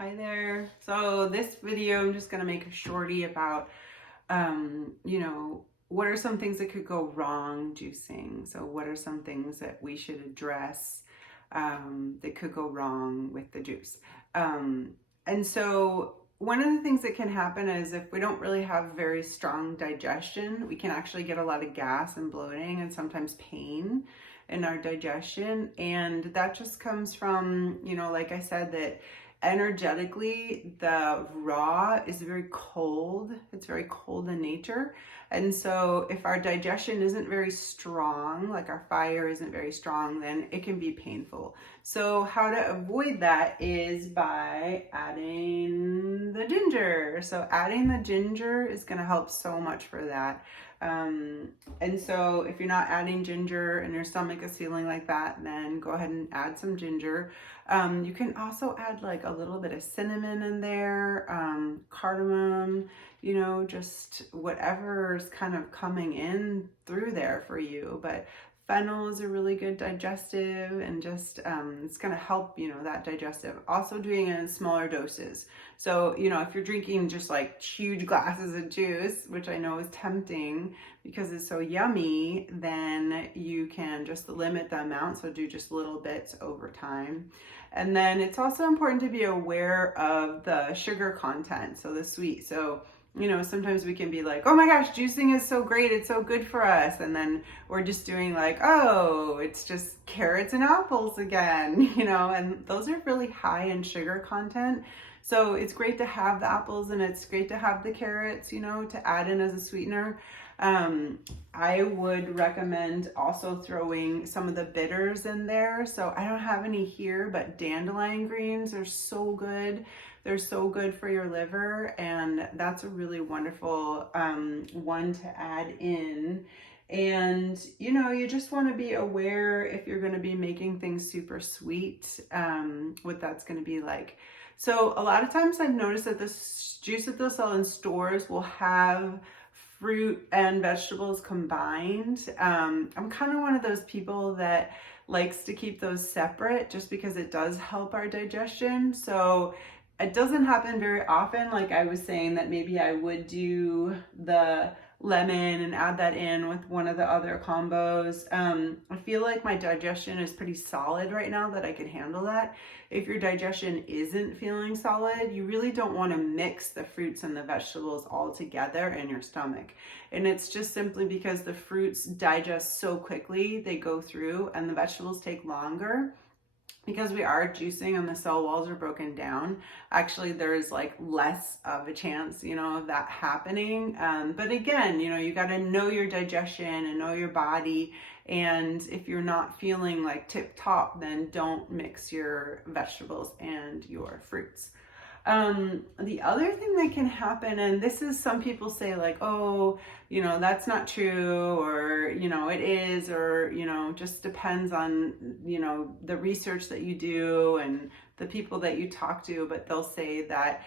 Hi there. So this video, I'm just going to make a shorty about, what are some things that could go wrong juicing? So what are some things that we should address that could go wrong with the juice? And so one of the things that can happen is if we don't really have very strong digestion, we can actually get a lot of gas and bloating and sometimes pain in our digestion. And that just comes from, like I said, that energetically the raw is very cold. It's very cold in nature. And so if our digestion isn't very strong, like our fire isn't very strong, then it can be painful. So how to avoid that is by adding the ginger. So adding the ginger is going to help so much for that. And so if you're not adding ginger and your stomach is feeling like that, then go ahead and add some ginger. You can also add like a little bit of cinnamon in there, cardamom, just whatever's kind of coming in through there for you. But fennel is a really good digestive, and just it's going to help, that digestive. Also doing it in smaller doses. So, if you're drinking just like huge glasses of juice, which I know is tempting because it's so yummy, then you can just limit the amount. So do just little bits over time. And then it's also important to be aware of the sugar content, so the sweet. So, sometimes we can be like, oh my gosh, juicing is so great, it's so good for us. And then we're just doing like, oh, it's just carrots and apples again, and those are really high in sugar content. So it's great to have the apples and it's great to have the carrots, to add in as a sweetener. I would recommend also throwing some of the bitters in there. So I don't have any here, but dandelion greens are so good. They're so good for your liver, and that's a really wonderful one to add in. And you just want to be aware if you're going to be making things super sweet, what that's going to be like. So a lot of times I've noticed that this juice that they'll sell in stores will have fruit and vegetables combined. I'm kind of one of those people that likes to keep those separate just because it does help our digestion. So it doesn't happen very often. Like I was saying that maybe I would do the lemon and add that in with one of the other combos. I feel like my digestion is pretty solid right now that I can handle that. If your digestion isn't feeling solid, you really don't want to mix the fruits and the vegetables all together in your stomach. And it's just simply because the fruits digest so quickly, they go through, and the vegetables take longer. Because we are juicing and the cell walls are broken down, actually there's like less of a chance, of that happening. But again, you got to know your digestion and know your body. And if you're not feeling like tip top, then don't mix your vegetables and your fruits. The other thing that can happen, and this is some people say like, oh, that's not true, or, it is, or, just depends on, the research that you do and the people that you talk to, but they'll say that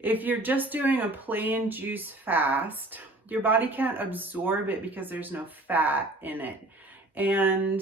if you're just doing a plain juice fast, your body can't absorb it because there's no fat in it. And,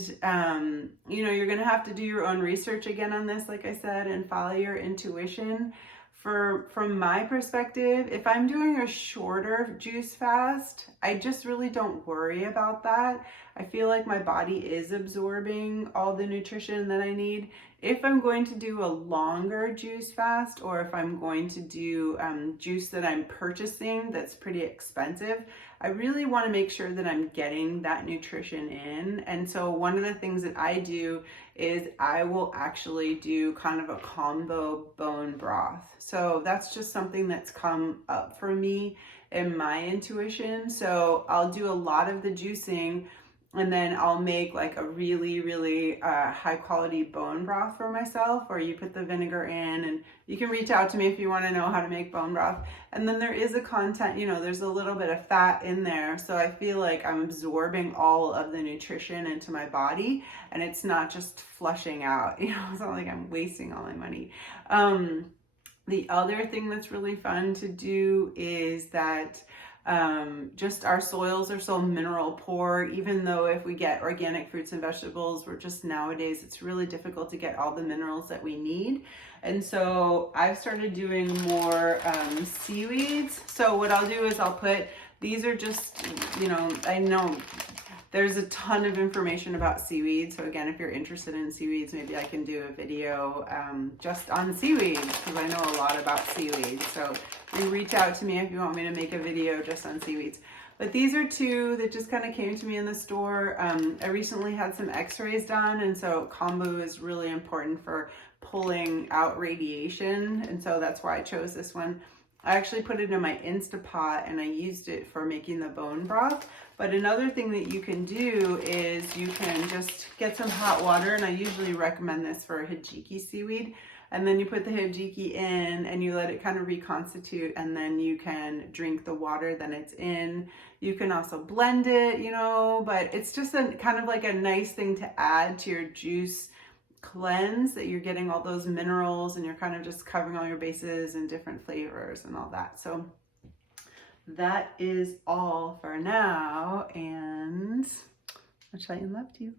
you're going to have to do your own research again on this, like I said, and follow your intuition. From my perspective, if I'm doing a shorter juice fast, I just really don't worry about that. I feel like my body is absorbing all the nutrition that I need. If I'm going to do a longer juice fast, or if I'm going to do juice that I'm purchasing that's pretty expensive, I really want to make sure that I'm getting that nutrition in. And so one of the things that I do is I will actually do kind of a combo bone broth. So that's just something that's come up for me in my intuition. So I'll do a lot of the juicing, and then I'll make like a really, really high quality bone broth for myself, or you put the vinegar in, and you can reach out to me if you want to know how to make bone broth. And then there is a content, there's a little bit of fat in there. So I feel like I'm absorbing all of the nutrition into my body, and it's not just flushing out, it's not like I'm wasting all my money. The other thing that's really fun to do is that Just our soils are so mineral poor, even though if we get organic fruits and vegetables, we're just nowadays, it's really difficult to get all the minerals that we need. And so I've started doing more seaweeds. So what I'll do is I'll put, these are just, you know, I know there's a ton of information about seaweed. So again, if you're interested in seaweeds, maybe I can do a video just on seaweeds, because I know a lot about seaweeds. So you reach out to me if you want me to make a video just on seaweeds. But these are two that just kind of came to me in the store. I recently had some x-rays done, and so kombu is really important for pulling out radiation. And so that's why I chose this one. I actually put it in my Instapot and I used it for making the bone broth. But another thing that you can do is you can just get some hot water, and I usually recommend this for hijiki seaweed. And then you put the hijiki in and you let it kind of reconstitute, and then you can drink the water that it's in. You can also blend it, you know, but it's just a kind of like a nice thing to add to your juice cleanse, that you're getting all those minerals and you're kind of just covering all your bases and different flavors and all that. So that is all for now, and much light and love to you.